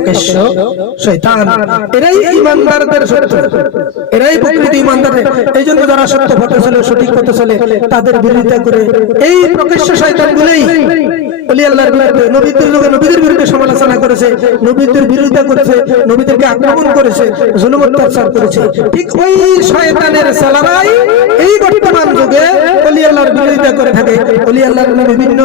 প্রকাশ্য এরাই ইমানদারদের এরাই এই জন্য যারা সত্য পথে চলে, সঠিক পথে চলে, তাদের বিরোধিতা করে এই প্রকাশ্য সমালোচনা করেছে, নবীদের বিরোধিতা করেছে, নবীদেরকে আক্রমণ করেছে করেছে। ঠিক ওই শয়তানের সালারাই এই বর্তমান যুগে অলি আল্লাহর বিরোধিতা করে থাকে। অলি আল্লাহর বিভিন্ন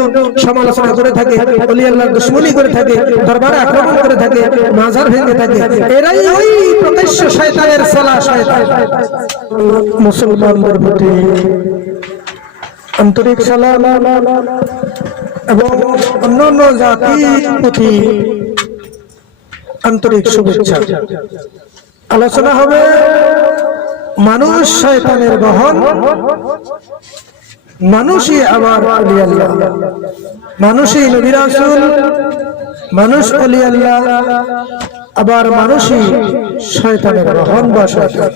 সমালোচনা করে থাকে, অলি আল্লাহর দুশ্মনী করে থাকে, দরবারে আক্রমণ করে থাকে মাজার ভেঙে থাকে। এরাই ওই প্রকাশ্য শয়তানের সালা, শয়তান। মুসলমানদের প্রতি আন্তরিক সালাম এবং অন্যান্য জাতির প্রতি আন্তরিক শুভেচ্ছা। আলোচনা হবে মানুষ শয়তানের বহন মানুষই অলি আল্লাহ। মানুষই নবী রাসূল। মানুষ অলি আল্লাহ। আবার মানুষই শয়তানের বহন বা শয়তান।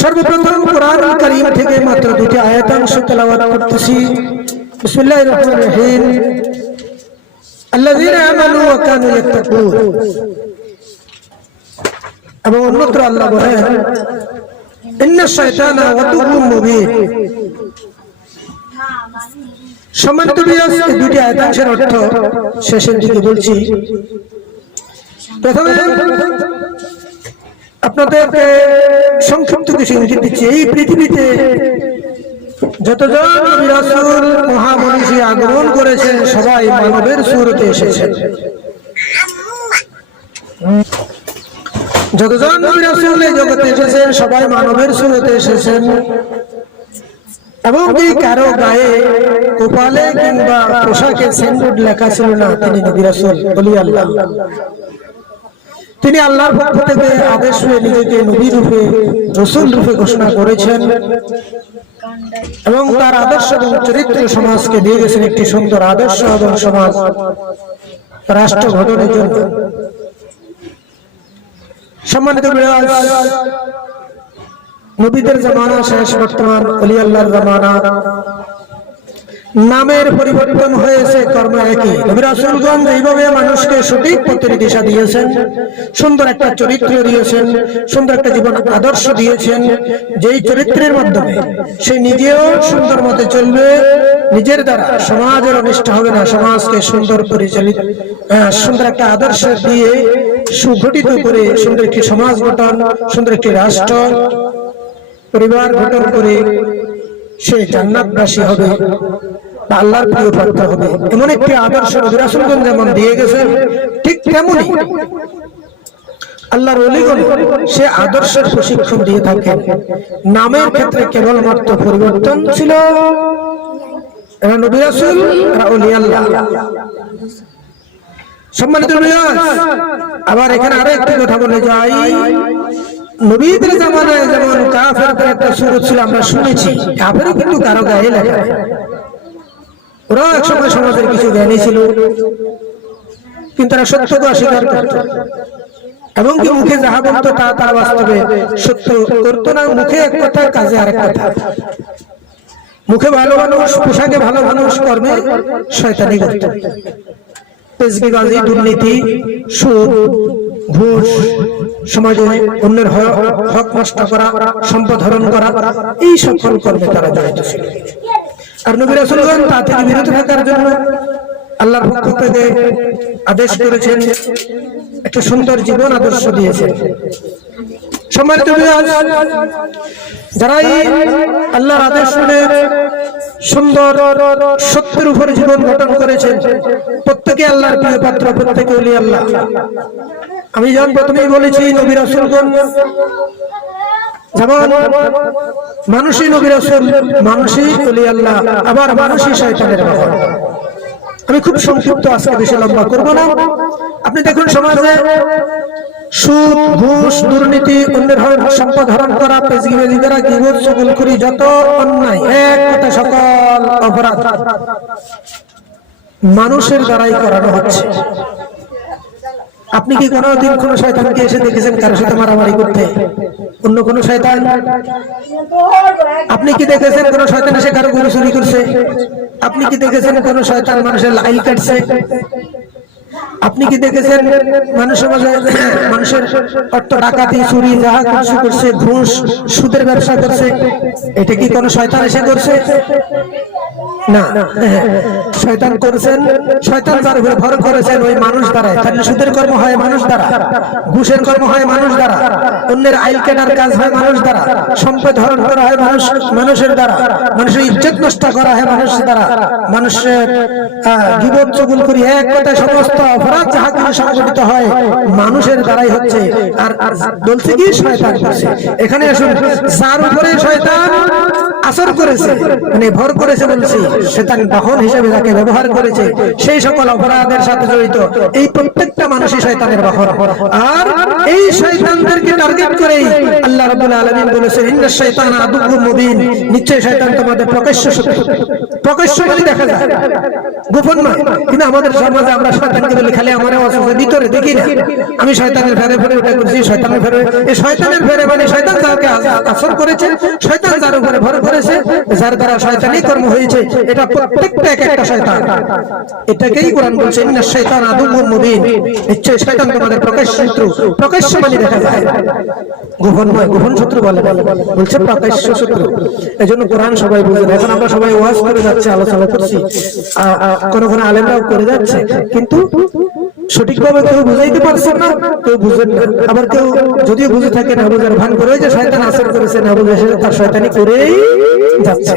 সর্বপ্রথম কোরআন কারীম থেকে মাত্র দুটি আয়াতাংশ তেলাওয়াত করতেছি। বিসমিল্লাহির রহমানির রহিম। আমানু ওয়া কানু ইয়াত্তাকুন। এবং অন্যত্র আল্লাহ বলেন সম্মানিত দুটি আয়াতাংশের অর্থ শেষের দিকে বলছি। প্রথমে, আপনাদেরকে সংক্ষিপ্ত কিছু ইঙ্গিত দিচ্ছি। এই পৃথিবীতে যতজন নবী রাসূল, মহামনীষী আগমন করেছেন, সবাই মানবের সুরতে এসেছেন। যতজন রাসূল জগতে এসেছেন, সবাই মানবের সুরতে এসেছেন। এবং কারও গায়ে কপালে কিংবা পোশাকে লেখা ছিল না, তিনি রাসূল বলি আল্লাহ। তিনি আল্লাহর পক্ষ থেকে আদেশ হয়ে নিজেকে নবী রূপে, রসুল রূপে ঘোষণা করেছেন। এবং তার আদর্শ এবং চরিত্র সমাজকে দিয়ে গেছেন একটি সুন্দর আদর্শ এবং সমাজ রাষ্ট্র গঠনের জন্য। সম্মানিত নবীদের জামানা শেষ বর্তমান অলি আল্লাহর নামের পরিবর্তন হয়েছে, কর্ম একই। নবী এইভাবে মানুষকে সঠিক পথের দিশা দিয়েছেন, সুন্দর একটা চরিত্র দিয়েছেন, সুন্দর একটা জীবন আদর্শ দিয়েছেন, যেই চরিত্রের মাধ্যমে সে নিজেও সুন্দর মতে চলবে নিজের দ্বারা সমাজের অনিষ্ট হবে না, সমাজকে সুন্দর পরিচালিত সুন্দর একটা আদর্শ দিয়ে সুগঠিত করে সুন্দর একটি সমাজ গঠন, সুন্দর একটি রাষ্ট্র, পরিবার গঠন করে সে জান্নাতবাসী হবে, বা আল্লাহর প্রিয় প্রাপ্ত হবে। এমন একটি আদর্শ নবী যেমন দিয়ে গেছে ঠিক তেমনই আল্লাহর অলিগণ সে আদর্শের প্রশিক্ষণ দিয়ে থাকেন। নামের ক্ষেত্রে কেবলমাত্র পরিবর্তন ছিল সম্মানিত আবার এখানে আরও একটি কথা বলে যাই। নবীদের জামানায় যেমন কাফেরদের একটা সুরত ছিল, আমরা শুনেছি। কাফেরও কিন্তু কারও গায়ে লেখা নেই। ওরাও এক সময় সমাজের কিছু জ্ঞানী ছিল। কিন্তু তারা সত্যকে অস্বীকার করত। এবং কি মুখে যাহা বলতো তা তারা বাস্তবে সত্য করতো না, মুখে এক কথা কাজে আরেক কথা। মুখে ভালো মানুষ, পোশাকে ভালো মানুষ, কর্মে শয়তানি করত। পেজবিবাজি দুর্নীতি, সুদ, ঘুষ, সমাজে অন্যের হক নষ্ট করা, সম্পদ হরণ করা, এই সকল কর্মে তারা জড়িত ছিল। আর নবী রাসূলগণ তা থেকে বিরত থাকার জন্য আল্লাহর পক্ষ থেকে আদেশ করেছেন, একটা সুন্দর জীবন আদর্শ দিয়েছেন। সম্মানিত প্রত্যেকে আল্লাহর প্রত্যেকে আল্লাহ। আমি যেমন প্রথমেই বলেছি, নবী রাসূলগণ, যেমন মানুষই নবী মানুষই আল্লাহ, আবার মানুষই শয়তানের আমি খুব সংক্ষিপ্ত আজকে বেশি লম্বা করব না। আপনি দেখুন, সমাজে সুদ, ঘুষ, দুর্নীতি, অন্যের সম্পদ হরণ করা পেজগিবাজি করা যত অন্যায়, এক কথা সকল অপরাধ মানুষের দ্বারাই করানো হচ্ছে। আপনি কি কোনোদিন কোনো শয়তানকে এসে দেখেছেন কারোর সাথে মারামারি করতে? অন্য কোনো শয়তান? আপনি কি দেখেছেন কোন শয়তান এসে কারও গরু চুরি করছে? আপনি কি দেখেছেন কোন শয়তান মানুষের লাইল কাটছে? আপনি কি দেখেছেন মানুষের মাঝে মানুষের অর্থ ডাকাতি চুরি যাহা কিছু করছে ঘুষ সুদের ব্যবসা করছে? এটা কি কোন শয়তান এসে করছে না শয়তান করেছেন, শয়তান উপরে ভর করেছেন ওই মানুষ দ্বারা। সুদের কর্ম হয় মানুষ দ্বারা, ঘুষের কর্ম হয় মানুষ দ্বারা, অন্যের আইল কেনার কাজ হয় মানুষ দ্বারা, সম্পদ হরণ করা হয় মানুষ, মানুষের দ্বারা, মানুষের ইজ্জত নষ্ট করা হয় দ্বারা, মানুষের চগুল করি। এক কথায় সমস্ত অপরাধ যাহা সংগঠিত হয় মানুষের দ্বারাই হচ্ছে। আর আর বলছে কি? শয়তান করছে। এখানে আসুন, যার উপরে শয়তান আসর করেছে মানে ভর করেছে বলছি শয়তান বাহন হিসেবে যাকে ব্যবহার করেছে, সেই সকল অপরাধের সাথে জড়িত। এই প্রত্যেকটা মানুষই শয়তানের বাহন আর এই শয়তানদেরকে টার্গেট করেই আল্লাহ রাব্বুল আলামিন বলেছেন, ইন্না শাইতানা আদুউম মুবিন। নিশ্চয় শয়তান তোমাদের প্রকাশ্য শত্রু। প্রকাশ্য মানে দেখা যায়। গোপন নয়। কিন্তু আমাদের সমাজে আমরা শয়তানকে বলি, খালি আমার অসুবিধা ভিতরে দেখি না। আমি শয়তানের ফেরে ফেরে ওটা করছি শয়তানের ফেরে এই শয়তানের ফেরে মানে শয়তান যাকে আসর করেছে শয়তান যার উপরে ভর করেছে, যার দ্বারা শয়তানি কর্ম হয়েছে। এটা প্রত্যেকটা এক একটা শয়তান। এটাকেই কোরআন বলছে ইন্না শয়তান আদুউম মুবিন। নিশ্চয় শয়তান তোমাদের প্রকাশ্য শত্রু। প্রকাশ্য মানে দেখা যায়। গোপন নয় গোপন শত্রু বলে। বলছে প্রকাশ্য শত্রু। এজন্য কোরআন সবাই বুঝে। এখন আমরা সবাই ওয়াজ করে যাচ্ছি আলোচনা করছি। কোনো কোনো আলেমরাও করে যাচ্ছে। কিন্তু সঠিকভাবে কেউ বুঝাইতে পারছেন না কেউ বুঝেন না। আবার কেউ যদিও বুঝে থাকে না বুঝার ভান করে যে শয়তান আসর করেছে না বুঝে তার শয়তানি করেই যাচ্ছে।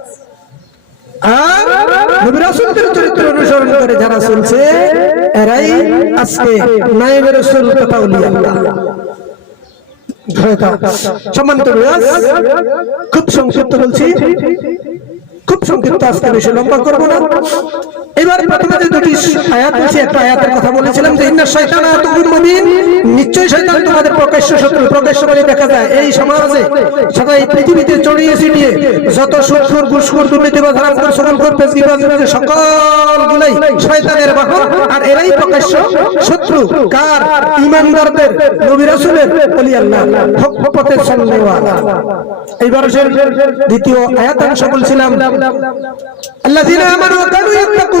আর চরিত্র অনুসরণ করে যারা চলছে, এরাই আজকে নায়েবে রাসূল তথা ওলি খুব সংক্ষিপ্ত বলছি। খুব সংক্ষিপ্ত, আজকে বেশি লম্বা করব না। এবার প্রথমে দুটি আয়াত বলছি একটা আয়াতের কথা বলেছিলাম যে, ইন্না শয়তান শয়তান তোমাদের প্রকাশ্য শত্রু, প্রকাশ্য বলে দেখা যায়। এই সমাজে এই পৃথিবীতে ছড়িয়ে ছিটিয়ে যত সুদখোর ঘুষখোর, দুর্নীতিবাজ, হারামখোর সকলখোর পেশগিবাজ সকল গুলাই শয়তানের বাহন। আর এরাই প্রকাশ্য শত্রু। কার? ইমানদারদের, নবী রাসূলের আল্লাহ হক পথে এইবার আসেন দ্বিতীয় আয়াতাংশ বলছিলাম, আল্লাযীনা আমানু ওয়া কানু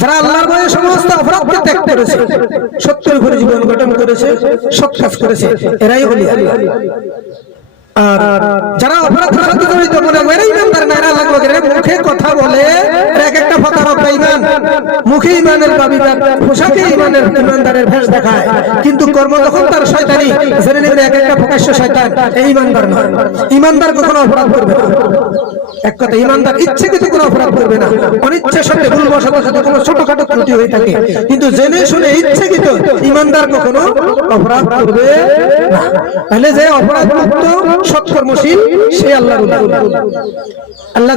যারা আল্লাহর ভয়ে সমস্ত অপরাধকে ত্যাগ করেছে, সত্যের উপরে জীবন গঠন করেছে, সৎ কাজ করেছে, এরাই বলি আর যারা অপরাধের সাথে মনে করে ইমানদার না এরা লাগল মুখে কথা বলে এক কিন্তু জেনে ইমানদার কখনো অপরাধ করবে ছোটখাটো ত্রুটি হয়ে থাকে। কিন্তু জেনে শুনে ইচ্ছাকৃত ইমানদার কখনো অপরাধ করবে তাহলে যে অপরাধ মুক্ত সৎকর্মশীল, সে আল্লাহ আল্লাহ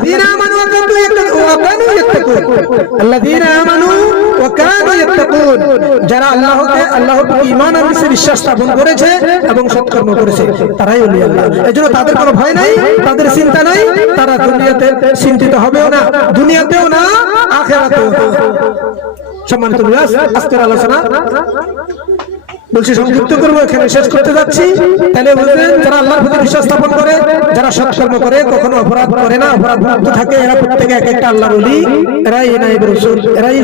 যারা আল্লাহকে আল্লাহর প্রতি ঈমান বিশ্বাস স্থাপন করেছে এবং সৎকর্ম করেছে, তারাই ওলি আল্লাহ। এজন্য তাদের কোনো ভয় নাই, তাদের চিন্তা নাই, তারা দুনিয়াতে চিন্তিত হবেও না, দুনিয়াতেও না, আখেরাতেও আজকের আলোচনা বলছি সংযুক্ত করব, এখানে শেষ করতে যাচ্ছি। যারা আল্লাহর প্রতি বিশ্বাস স্থাপন করে, যারা সৎকর্ম করে, কখনো অপরাধ করে না, অপরাধ মুক্ত থাকে, এরা প্রত্যেকে এক একটা আল্লাহ বলি এরাই এনাই রসুল, এরাই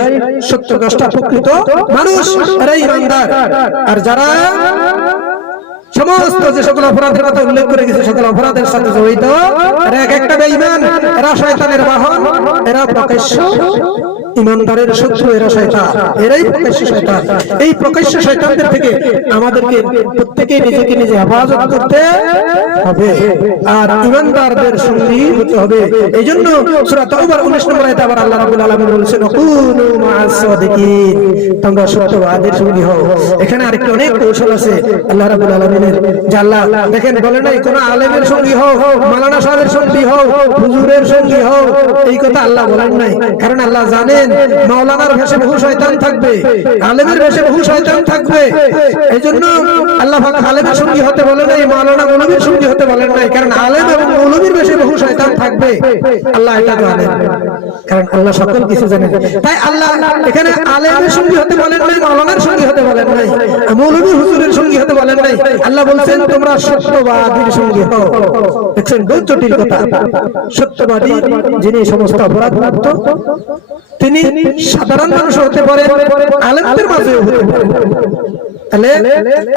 সত্য দশটা প্রকৃত মানুষ, এরাই ইমানদার। আর যারা সমস্ত যে সকল অপরাধের কথা উল্লেখ করে গেছে, সকল অপরাধের সাথে জড়িত, এরা এক একটা বেঈমান, এরা শয়তানের বাহন, এরা প্রকাশ্য। ইমানদারের শত্রু এরা শয়তান। এরাই প্রকাশ্য শয়তান। এই প্রকাশ্য শয়তানদের থেকে আমাদেরকে প্রত্যেকে নিজেকে নিজে হেফাজত করতে হবে। আর ইমানদারদের সঙ্গী হতে হবে। এই জন্য সূরা তাওবার 19 নম্বর আয়াতে আবার আল্লাহ রাব্বুল আলামিন বলেছেন কুনু মা'আস তোমরা সত্যবাদীর সঙ্গী হও। এখানে আরেকটা অনেক কৌশল আছে আল্লাহ রাব্বুল আলামিনের। যে দেখেন, বলে নাই, কোন আলেমের সঙ্গী হও মাওলানা সাহেবের সঙ্গী হও, হুজুরের সঙ্গী হও, এই কথা আল্লাহ বলেন নাই। কারণ আল্লাহ জানেন মাওলানার ভেষে বহু শয়তান থাকবে আলেমের ভেষে বহু শয়তান থাকবে। এই জন্য আল্লাহ আলেমের সঙ্গী হতে বলে নাই, মাওলানা মৌলবীর সঙ্গী হতে বলেন নাই, কারণ আলেম এবং মৌলবীর ভেষে বহু শয়তান থাকবে। আল্লাহ এটা জানেন, কারণ আল্লাহ সকল কিছু জানেন। তাই আল্লাহ এখানে আলেমের সঙ্গী হতে বলেন নাই, মাওলানার সঙ্গী হতে বলেন নাই মৌলবী হুজুরের সঙ্গী হতে বলেন নাই। আল্লাহ বলছেন, তোমরা সত্যবাদীর সঙ্গী হও। দেখছেন বহু জটিল কথা। সত্যবাদী যিনি সমস্ত অপরাধ মুক্ত তিনি সাধারণ মানুষ হতে পারে আলেমদের মাঝেও হতে পারে তাহলে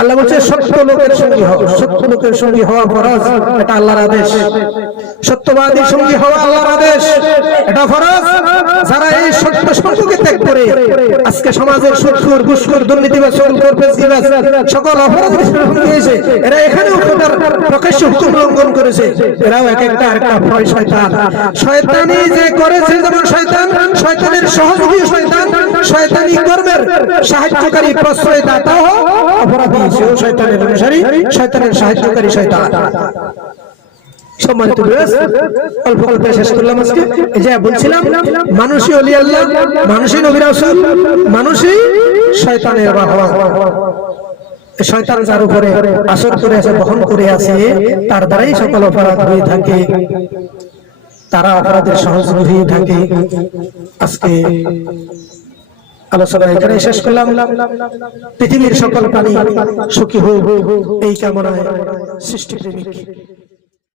আল্লাহ বলছে, সত্য লোকের সঙ্গী সত্য লোকের সঙ্গী হওয়া ফরজ, এটা আল্লাহর আদেশ। সঙ্গী হওয়া আল্লাহর আদেশ, এটা ফরজ। যারা এই সত্য সঙ্গকে ত্যাগ করে, আজকে সমাজের সকল হয়েছে, এরা এখানেও খোদার প্রকাশ্য হুকুম লঙ্ঘন করেছে, এরাও এক একটা আরেকটা ভয় শয়তান। শয়তানি যে করেছে যেমন শয়তান, শয়তানের সহযোগী শয়তান, শয়তানি কর্মের সাহায্যকারী প্রশ্রয় দাতাও অপরাধী সেও শয়তানের অনুসারী, শয়তানের সাহায্যকারী শয়তান। সম্মানিত অল্প অল্প শেষ করলাম আজকে। বলছিলাম, মানুষই অলি আল্লাহ, মানুষই নবী রাসূল মানুষই শয়তানের এই শয়তান যার উপরে আসর করে আছে, বহন করে আছে, তার দ্বারাই সকল অপরাধ হয়ে থাকে। তারা অপরাধের সহযোগী হয়ে থাকে। আজকে আলোচনা এখানে শেষ করলাম। পৃথিবীর সকল প্রাণী সুখী হোক এই কামনায় সৃষ্টি প্রেমিক